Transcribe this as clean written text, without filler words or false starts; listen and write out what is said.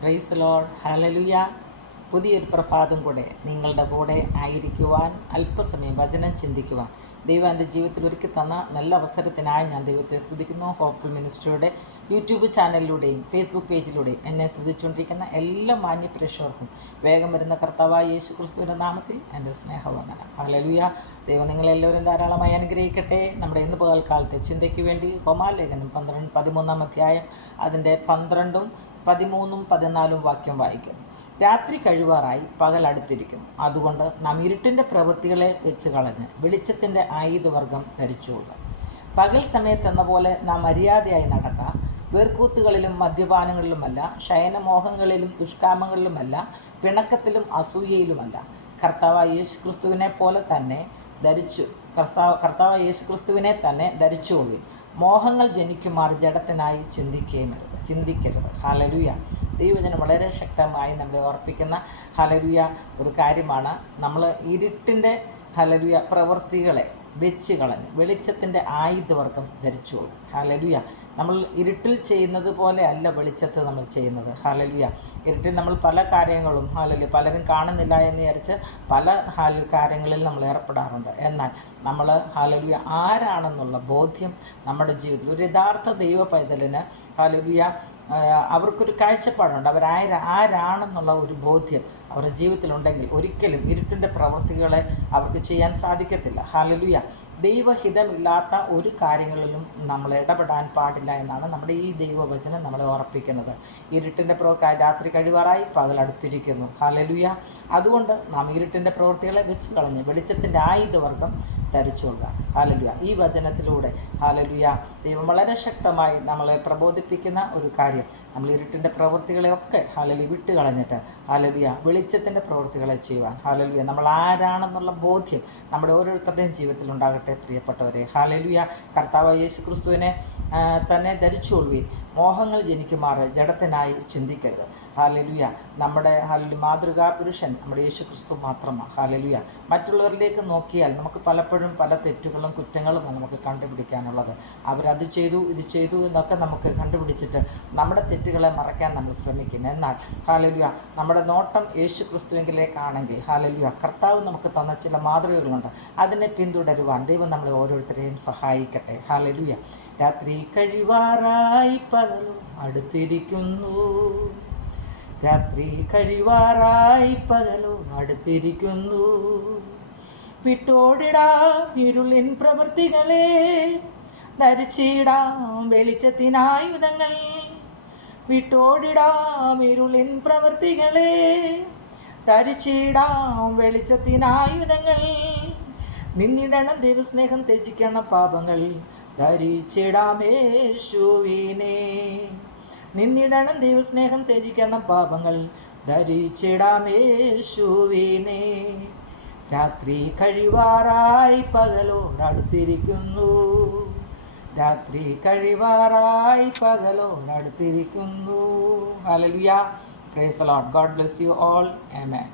Price the Lord, hallelujah. പുതിയൊരു പ്രഭാതം കൂടെ നിങ്ങളുടെ കൂടെ ആയിരിക്കുവാൻ, അല്പസമയം വചനം ചിന്തിക്കുവാൻ ദൈവം എൻ്റെ ജീവിതത്തിൽ ഒരുക്കി തന്ന നല്ല അവസരത്തിനായി ഞാൻ ദൈവത്തെ സ്തുതിക്കുന്നു. ഹോപ്പ്ഫുൾ മിനിസ്ട്രിയുടെ യൂട്യൂബ് ചാനലിലൂടെയും ഫേസ്ബുക്ക് പേജിലൂടെയും എന്നെ സ്തുതിച്ചുകൊണ്ടിരിക്കുന്ന എല്ലാ മാന്യപ്രേക്ഷകർക്കും വേഗം വരുന്ന കർത്താവായ യേശു ക്രിസ്തുവിൻ്റെ നാമത്തിൽ എൻ്റെ സ്നേഹവന്ദനം. ഹല്ലേലൂയ. ദൈവം നിങ്ങളെല്ലാവരും ധാരാളമായി അനുഗ്രഹിക്കട്ടെ. നമ്മുടെ ഇന്ന് പകൽക്കാലത്തെ ചിന്തയ്ക്ക് വേണ്ടി റോമാലേഖനം 13 അധ്യായം അതിൻ്റെ 12, 13, 14 വാക്യം വായിക്കുന്നു. രാത്രി കഴിവാറായി, പകൽ അടുത്തിരിക്കുന്നു. അതുകൊണ്ട് നാം ഇരുട്ടിൻ്റെ പ്രവൃത്തികളെ വെച്ച് കളഞ്ഞ് വെളിച്ചത്തിൻ്റെ ആയുധവർഗം ധരിച്ചുകൊള്ളുക. പകൽ സമയത്തെന്ന പോലെ നാം മര്യാദയായി നടക്കുക. വേർക്കൂത്തുകളിലും മദ്യപാനങ്ങളിലുമല്ല, ശയനമോഹങ്ങളിലും ദുഷ്കാമങ്ങളിലുമല്ല, പിണക്കത്തിലും അസൂയയിലുമല്ല, കർത്താവായ യേശു ക്രിസ്തുവിനെ പോലെ തന്നെ കർത്താവായ യേശു ക്രിസ്തുവിനെ തന്നെ ധരിച്ചുകൊള്ളുവിൻ. മോഹങ്ങൾ ജനിക്കുമാർ ജഡത്തിനായി ചിന്തിക്കരുത്. ഹല്ലേലൂയ. ദൈവജനം വളരെ ശക്തമായി നമ്മളെ ഓർപ്പിക്കുന്ന ഹല്ലേലൂയ ഒരു കാര്യമാണ്. നമ്മൾ ഇരുട്ടിൻ്റെ ഹല്ലേലൂയ പ്രവൃത്തികളെ വെച്ച് കളഞ്ഞ് വെളിച്ചത്തിൻ്റെ ആയുധവർഗം ധരിച്ചുകൊള്ളും. ഹല്ലേലൂയ. നമ്മൾ ഇരുട്ടിൽ ചെയ്യുന്നത് പോലെ അല്ല വെളിച്ചത്ത് നമ്മൾ ചെയ്യുന്നത്. ഹല്ലേലൂയ. ഇരുട്ടിൽ നമ്മൾ പല കാര്യങ്ങളും ഹല്ലേലൂയ പലരും കാണുന്നില്ല എന്ന് വിചാരിച്ച് പല കാര്യങ്ങളിൽ നമ്മൾ ഏർപ്പെടാറുണ്ട്. എന്നാൽ നമ്മൾ ഹല്ലേലൂയ ആരാണെന്നുള്ള ബോധ്യം നമ്മുടെ ജീവിതത്തിൽ ഒരു യഥാർത്ഥ ദൈവ പൈതലിന് ഹല്ലേലൂയ അവർക്കൊരു കാഴ്ചപ്പാടുണ്ട്. ആരാണെന്നുള്ള ഒരു ബോധ്യം അവരുടെ ജീവിതത്തിലുണ്ടെങ്കിൽ ഒരിക്കലും ഇരുട്ടിൻ്റെ പ്രവൃത്തികളെ അവർക്ക് ചെയ്യാൻ സാധിക്കത്തില്ല. ഹല്ലേലൂയ. ദൈവഹിതമില്ലാത്ത ഒരു കാര്യങ്ങളിലും നമ്മൾ ഇടപെടാൻ പാടില്ല എന്നാണ് നമ്മുടെ ഈ ദൈവവചനം നമ്മളെ ഓർപ്പിക്കുന്നത്. ഇരുട്ടിൻ്റെ രാത്രി കഴിവാറായി, പകൽ അടുത്തിരിക്കുന്നു. ഹല്ലേലൂയ. അതുകൊണ്ട് നാം ഇരുട്ടിൻ്റെ പ്രവൃത്തികളെ വെച്ച് കളഞ്ഞ് വെളിച്ചത്തിൻ്റെ ആയുധവർഗം ധരിച്ചുകൊള്ളുക. ഹല്ലേലൂയ. ഈ വചനത്തിലൂടെ ഹല്ലേലൂയ ദൈവം വളരെ ശക്തമായി നമ്മളെ പ്രബോധിപ്പിക്കുന്ന ഒരു കാര്യം, നമ്മൾ ഇരുട്ടിൻ്റെ പ്രവൃത്തികളെയൊക്കെ ഹല്ലേലൂയ വിട്ട് കളഞ്ഞിട്ട് ഹല്ലേലൂയ വെളിച്ചത്തിൻ്റെ പ്രവൃത്തികളെ ചെയ്യുവാൻ ഹല്ലേലൂയ നമ്മൾ ആരാണെന്നുള്ള ബോധ്യം നമ്മുടെ ഓരോരുത്തരുടെയും ജീവിതത്തിൽ ഉണ്ടാകട്ടെ പ്രിയപ്പെട്ടവരെ. ഹല്ലേലൂയ. കർത്താവായ യേശു ക്രിസ്തുവിനെ തന്നെ ധരിച്ചുകൊള്ളുവിൻ. മോഹങ്ങൾ ജനിക്കുമാറ് ജഡത്തിനായി ചിന്തിക്കരുത്. ഹല്ലേലൂയ. നമ്മുടെ മാതൃകാ പുരുഷൻ നമ്മുടെ യേശു ക്രിസ്തു മാത്രമാണ്. ഹല്ലേലൂയ. മറ്റുള്ളവരിലേക്ക് നോക്കിയാൽ നമുക്ക് പലപ്പോഴും പല തെറ്റുകളും കുറ്റങ്ങളുമാണ് നമുക്ക് കണ്ടുപിടിക്കാനുള്ളത്. അവരത് ചെയ്തു, ഇത് ചെയ്തു എന്നൊക്കെ നമുക്ക് കണ്ടുപിടിച്ചിട്ട് നമ്മുടെ തെറ്റുകളെ മറയ്ക്കാൻ നമ്മൾ ശ്രമിക്കും. എന്നാൽ ഹല്ലേലൂയ നമ്മുടെ നോട്ടം യേശു ക്രിസ്തുവിലേക്കാണെങ്കിൽ ഹല്ലേലൂയ കർത്താവ് നമുക്ക് തന്ന ചില മാതൃകകളുണ്ട്. അതിനെ പിന്തുടരുവാൻ ദൈവം നമ്മളെ ഓരോരുത്തരെയും സഹായിക്കട്ടെ. ഹല്ലേലൂയ. രാത്രി കഴിവാറായി, പകലും അടുത്തിരിക്കുന്നു. രാത്രി കഴിവാറായി, പകലും അടുത്തിരിക്കുന്നു. വിട്ടോടിടാം ഇരുളിൻ പ്രവൃത്തികളെ, ധരിച്ചിടാം വെളിച്ചത്തിനായുധങ്ങൾ. വിട്ടോടിടാം ഇരുളിൻ പ്രവൃത്തികളെ, ധരിച്ചിടാം വെളിച്ചത്തിനായുധങ്ങൾ. നിന്നിടണം ദൈവസ്നേഹം, ത്യജിക്കണം പാപങ്ങൾ, ധരിച്ചിടാം യേശുവിനെ. നിന്നിടണം ദൈവസ്നേഹം, ത്യജിക്കണം പാപങ്ങൾ, ധരിച്ചിടാം യേശുവിനെ. രാത്രി കഴിവാറായി, പകലോടടുത്തിരിക്കുന്നു. രാത്രി കഴിവാറായി, പകലോടടുത്തിരിക്കുന്നു. Hallelujah. Praise the Lord. God bless you all. Amen.